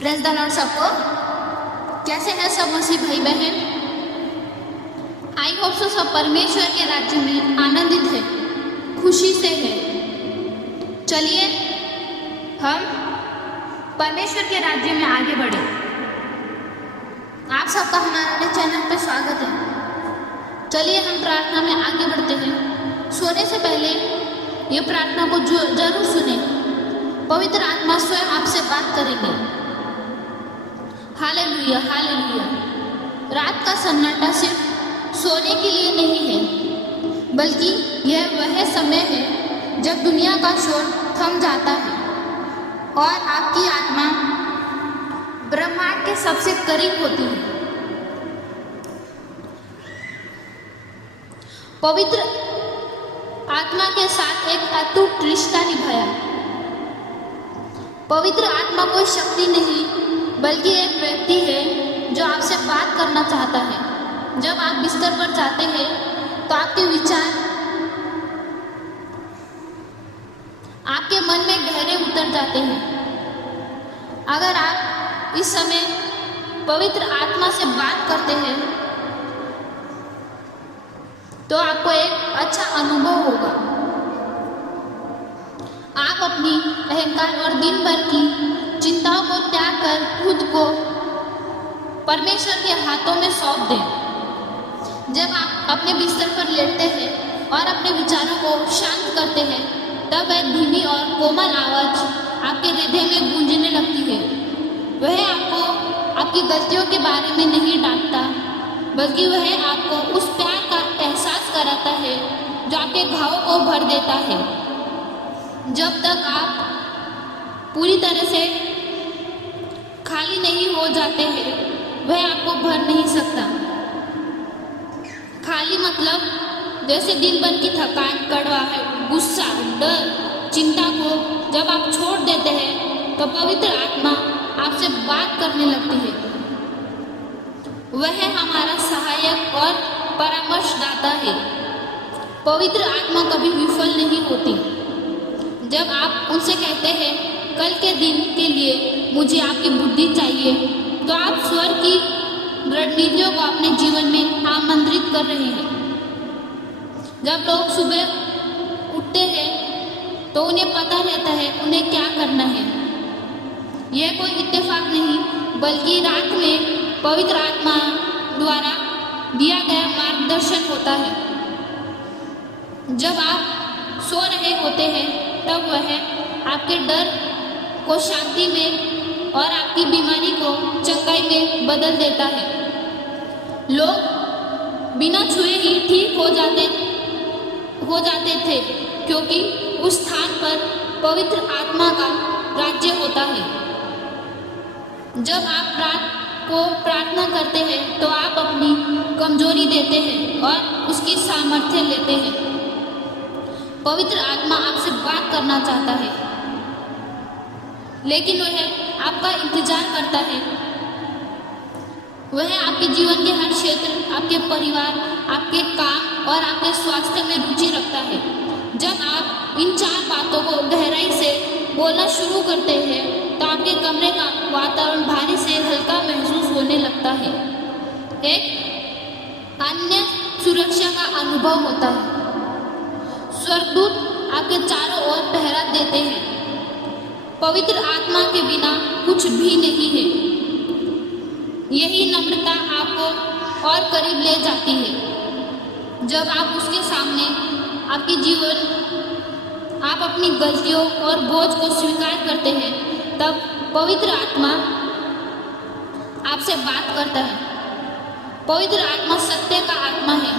Press the Lord सबको। कैसे हैं सब मसीह भाई बहन? आई होप सो सब परमेश्वर के राज्य में आनंदित है, खुशी से है। चलिए हम परमेश्वर के राज्य में आगे बढ़े। आप सबका हमारे चैनल पर स्वागत है। चलिए हम प्रार्थना में आगे बढ़ते हैं। सोने से पहले ये प्रार्थना को जरूर सुने। पवित्र आत्मा स्वयं आपसे बात करेंगे। Hallelujah hallelujah. रात का सन्नाटा सिर्फ सोने के लिए नहीं है, बल्कि यह वह समय है जब दुनिया का शोर थम जाता है और आपकी आत्मा ब्रह्मांड के सबसे करीब होती है। पवित्र आत्मा के साथ एक अटूट रिश्ता निभाया। पवित्र आत्मा कोई शक्ति नहीं, बल्कि एक व्यक्ति है जो आपसे बात करना चाहता है। जब आप बिस्तर पर जाते हैं तो आपके विचार आपके मन में गहरे उतर जाते हैं। अगर आप इस समय पवित्र आत्मा से बात करते हैं तो आपको एक अच्छा अनुभव होगा। आप अपनी अहंकार और दिन भर की चिंताओं को त्याग कर खुद को परमेश्वर के हाथों में सौंप दें। जब आप अपने बिस्तर पर लेटते हैं और अपने विचारों को शांत करते हैं, तब एक धीमी और कोमल आवाज आपके हृदय में गूंजने लगती है। वह आपको आपकी गलतियों के बारे में नहीं डांटता, बल्कि वह आपको उस प्यार का एहसास कराता है जो आपके घावों को भर देता है। जब तक आप पूरी तरह से खाली नहीं हो जाते हैं, वह आपको भर नहीं सकता। खाली मतलब जैसे दिन भर की थकान, कड़वाहट, गुस्सा, डर, चिंता को जब आप छोड़ देते हैं तो पवित्र आत्मा आपसे बात करने लगती है। वह हमारा सहायक और परामर्शदाता है। पवित्र आत्मा कभी विफल नहीं होती। जब आप उनसे कहते हैं कल के दिन के लिए मुझे आपकी बुद्धि चाहिए, तो आप स्वर्ग की रणनीतियों को अपने जीवन में आमंत्रित कर रहे हैं। जब लोग सुबह उठते हैं तो उन्हें पता रहता है उन्हें क्या करना है। यह कोई इत्तेफाक नहीं, बल्कि रात में पवित्र आत्मा द्वारा दिया गया मार्गदर्शन होता है। जब आप सो रहे होते हैं तब वह आपके डर को शांति में और आपकी बीमारी को चंगाई में बदल देता है। लोग बिना छुए ही ठीक हो जाते थे, क्योंकि उस स्थान पर पवित्र आत्मा का राज्य होता है। जब आप रात को प्रार्थना करते हैं तो आप अपनी कमजोरी देते हैं और उसकी सामर्थ्य लेते हैं। पवित्र आत्मा आपसे बात करना चाहता है, लेकिन वह आपका इंतजार करता है। वह आपके जीवन के हर क्षेत्र, आपके परिवार, आपके काम और आपके स्वास्थ्य में रुचि रखता है। जब आप इन 4 बातों को गहराई से बोलना शुरू करते हैं तो आपके कमरे का वातावरण भारी से हल्का महसूस होने लगता है। एक अन्य सुरक्षा का अनुभव होता है। स्वर्गदूत आपके चारों ओर पहरा देते हैं। पवित्र आत्मा के बिना कुछ भी नहीं है। यही नम्रता आपको और करीब ले जाती है। जब आप उसके सामने आप अपनी गलतियों और बोझ को स्वीकार करते हैं, तब पवित्र आत्मा आपसे बात करता है। पवित्र आत्मा सत्य का आत्मा है।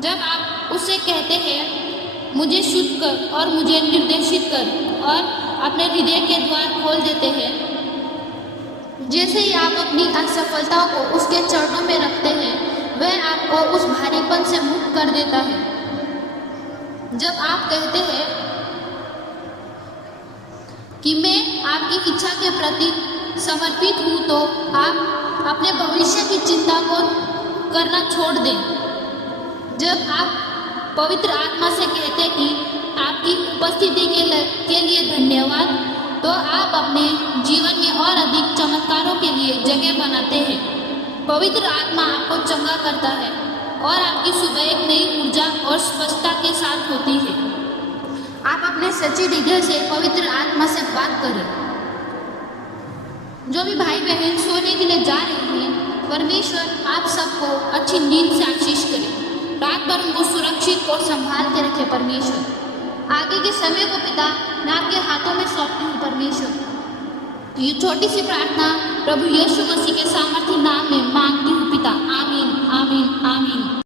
जब आप उससे कहते हैं मुझे शुद्ध कर और मुझे निर्देशित कर, और अपने हृदय के द्वार खोल देते हैं, जैसे ही आप अपनी असफलताओं को उसके चरणों में रखते हैं, वह आपको उस भारीपन से मुक्त कर देता है। जब आप कहते हैं कि मैं आपकी इच्छा के प्रति समर्पित हूँ, तो आप अपने भविष्य की चिंता को करना छोड़ दें। जब आप पवित्र आत्मा से कहते कि आपकी उपस्थिति के लिए धन्यवाद, तो आप अपने जीवन में और लिए जगह बनाते हैं। पवित्र आत्मा आपको चंगा करता है और आपकी सुबह एक नई ऊर्जा और स्पष्टता के साथ होती है। आप अपने सच्चे हृदय से पवित्र आत्मा से बात करें। जो भी भाई बहन सोने के लिए जा रहे हैं, परमेश्वर आप सबको अच्छी नींद से आशीष करे। रात भर उनको सुरक्षित और संभाल के रखे परमेश्वर। आगे के समय को पिता मैं आपके हाथों में सौंपती हूँ परमेश्वर। ये छोटी सी प्रार्थना प्रभु यीशु मसीह के सामर्थ्य नाम में मांगती हूँ पिता। आमीन, आमीन, आमीन।